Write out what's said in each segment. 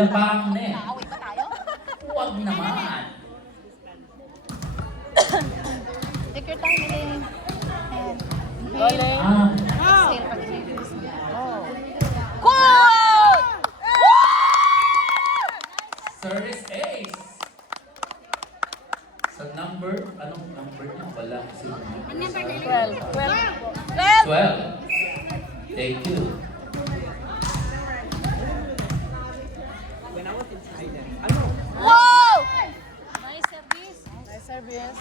Ilabang na eh. Naaway ba tayo? Huwag naman. Take your time, Elaine. And Galing. exhale pag i-release mo. Oh. Good! Service ace. So anong number niya? Wala kasi. 12. 12. Thank you. Wow! Nice service. Nice service.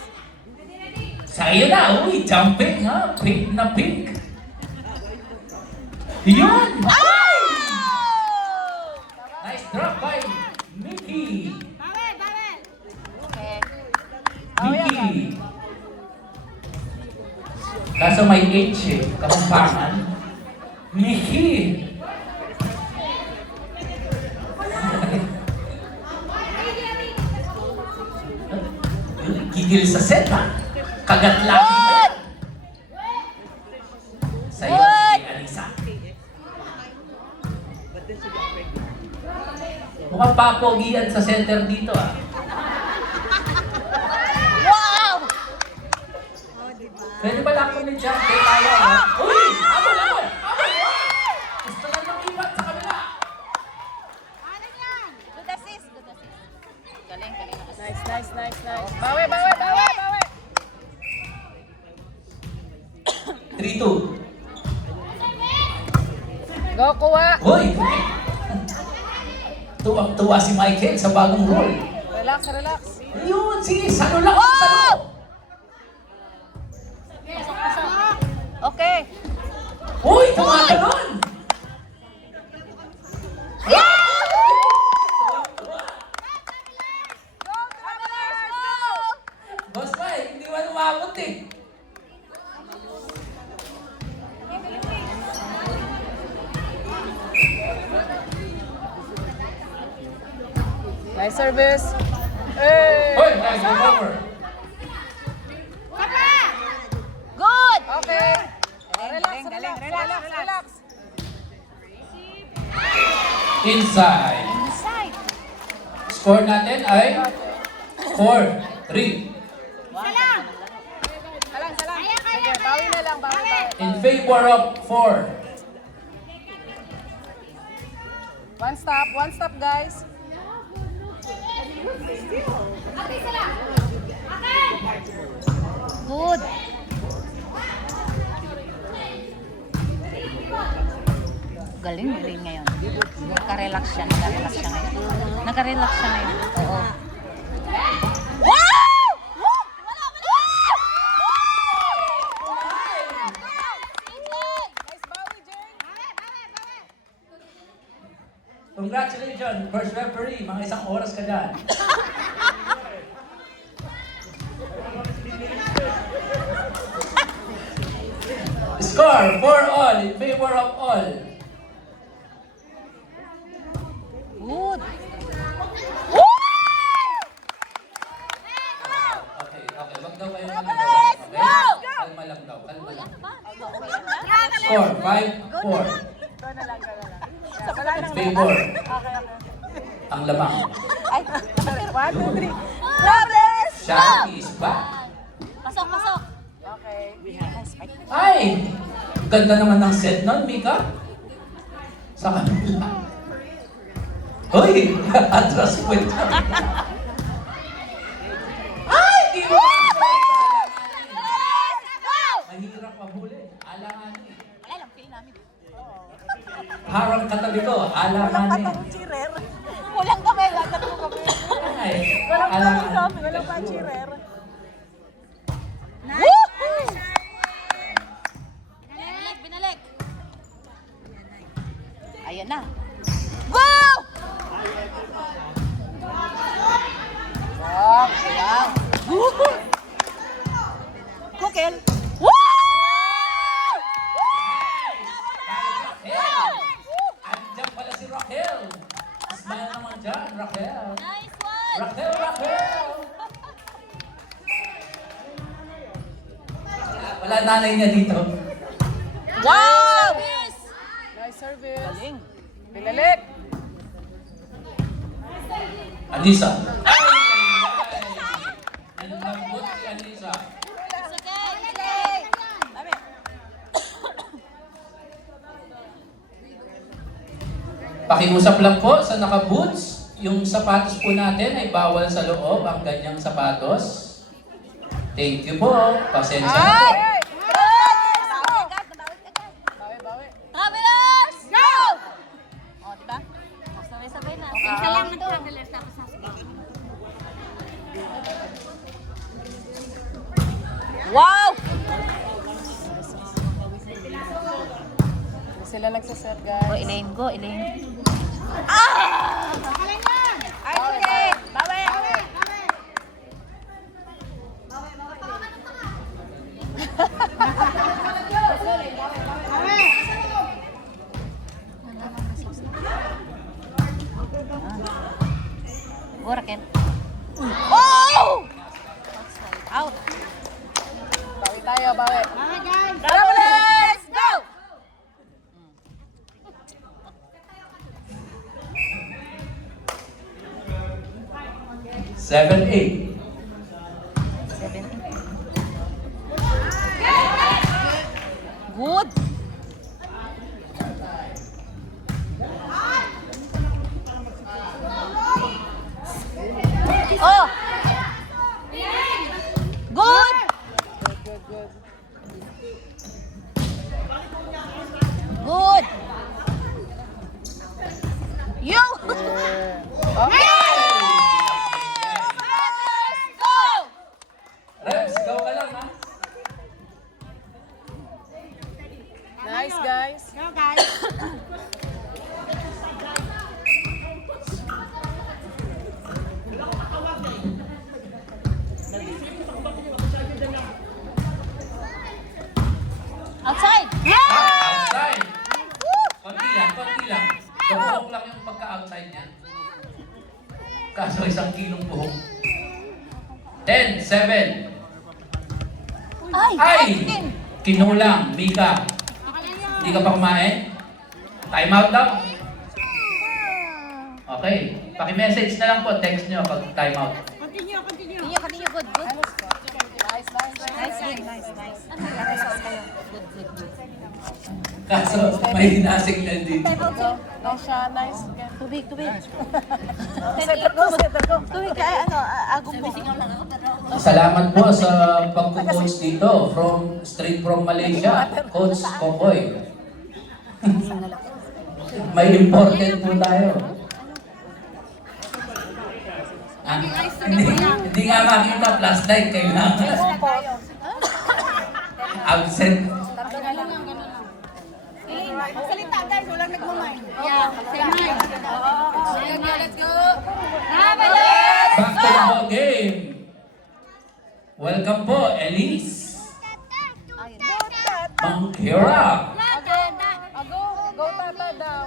Sa'yo na, uy, jumping ha. Pink na pink. Yun! Oh! Nice drop by Mickey. Okay. Mickey. Kaso may H eh. Kapampangan. Mickey. Gigil sa set ha. Kagat lagi na yan. Sa'yo si Alisa. Mukhang papogian sa center dito ah. Wow! Pwede ba lang kung dyan? Kaya tayo ah. Uy! Abol! Abol! Abol! Gusto lang lumipat sa kabila. Good assist. Good assist. Galing, galing. Nice, nice, nice, nice. Bawi, bawi, bawi, bawi. 3-2. Go, kuha. Hoy! Tuwang-tuwa si Michael sa bagong role. Relax, relax. Ayun, sige, sano lang ang sano. Okay. Uy, tumaganon! Boss Mike, hindi mo lumabot eh. Nice service. Hey! Hoy, nice, go over. Good! Okay. Galing, Relax, galing, relax, relax, relax, relax. Inside. Inside. Score natin ay 4-3. Salang! Salang, salang. Sige, bawi na lang, bawi, bawi. In favor of 4. One stop, guys. Good. Galing, galing ngayon. Naka-relax siya ngayon. Naka-relax siya ngayon. Oo. Wow! Wala, wala! Nice bawi, Jay. Congratulations, first referee. Mga isang oras ka dyan. Score 4-all in favor of all. Good. Okay, okay. Wag daw kayo malamdaw. Okay? Kalma lang daw. Kalma lang. Score 5-4. Go na lang, go na lang. Yeah, wala In nang favor. Okay, okay. Ang lamang. Ay, 1, 2, 3. Robes! Shaki is back. Pasok, pasok. Okay. Ay! Ganda naman ng set nun, Mika. Sa kanila. Hoy! Atras kwento. Ay! Di mo mahirap mahuli. Alanganin eh. Wala lang, feeling namin. Harang katabi ko. Alanganin. Chirer. Kulang kami, lahat mo kami. Ay! Walang alanganin. pa sa amin, walang pa chirer. Binalik, binalik. Ayan na. Go! Okay lang. Kukel. Woo! Raquel! Andiyan pala si Raquel. Smile naman dyan, Raquel. Nice one! Raquel, Raquel! Wala nanay niya dito. Wow! Nice service. Galing. Binalik. Anissa. Ay! Ang lambot si Anissa. Pakiusap lang po sa naka-boots, yung sapatos po natin ay bawal sa loob, ang ganyang sapatos. Thank you po. Pasensya na po. Bawi. Travelers! Go! O, diba? Sabay-sabay na. Isa lang ng travelers tapos sasabihin. Wow! Sila nagsaset, Go, guys. Elaine. Go, Elaine. Kaling na! Ay, sige. Bawi. Go, Raquel. Oh! Out. Bawi tayo, bawi. Mga guys! Travelers, go! Seven, eight. 7. Good. Oh! Good! Good. Good! You! Okay. Go! Reps, ikaw ka lang ha. Nice, guys. Go guys! Outside! Outside. Konti lang. Buhok lang yung pagka-outside niya. Kaso isang kilong buhok. 10, 7. Ay! Kinulang, Mika. Hindi ka pa kumain? Time out daw. Okay. Paki-message na lang po. Text nyo pag time out. Continue! Continue. Good. Nice game. Good. Kaso may nasignal dito. Nice siya, nice. Tubig. Setter ko. Tubig ka, agong mo. Salamat po sa pagko-coach dito straight from Malaysia, Coach Kokoy. May important po tayo. Hindi nga makita, plus light kailangan. Absent. Salita guys! Walang nagmamay. Yeah, say mine. Let's go! Back to the ball game. Welcome po, Elise. Mang Kira. Go, tata daw.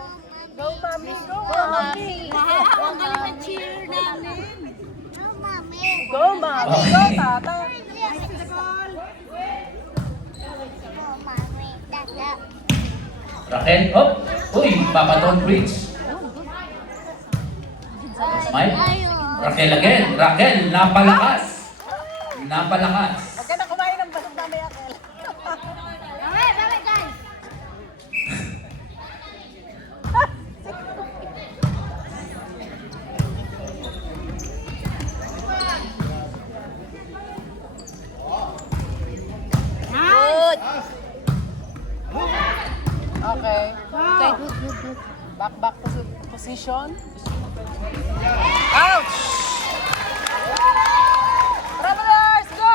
Go, mami. Go, Mami. Ang galing ng cheer namin. Go, mami. Go, Okay. tata. Raquel, oh. Uy, Papa Don't Preach. Smile. Raquel again. Raquel, napalakas. Huwag ka na kumain ng basog na may akil. Bawi guys! Good. Okay. Okay, good. Back position. Ouch! Travelers, go!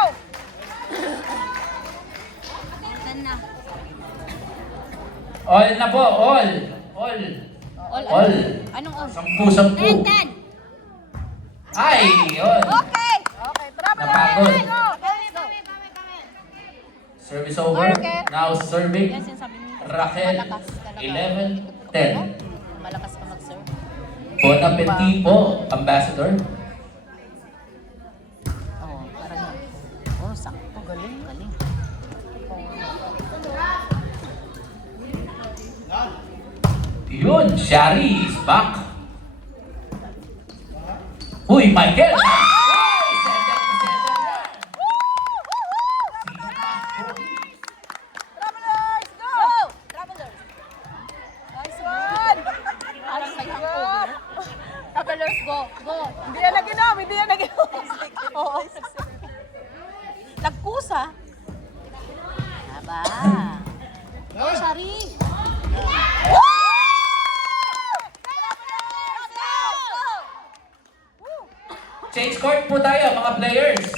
Saan na? All na po, all. All. Anong all? Sampu. 10! Ay, yun. Okay! Okay, travelers. Napagod. Go! Bawi! Service over. Raquel. Now serving. Yan sinasabi niya. Raquel, Malakas talaga. 11-10. Malakas ka mag-serve. Bon appetit po, Ambassador. Oo, parang yun. Oh, sakto. Galing. Yun, Shari is back. Uy, Michael! Uy, center to center yan. Sino pa? Travelers, go! Travelers. Nice one! Alam may hangover. Travelers, go. Go. Hindi yan naginom, hindi yan naginom. Oo. Nagkusa. Aba. Go, Shari. Change court po tayo, mga players.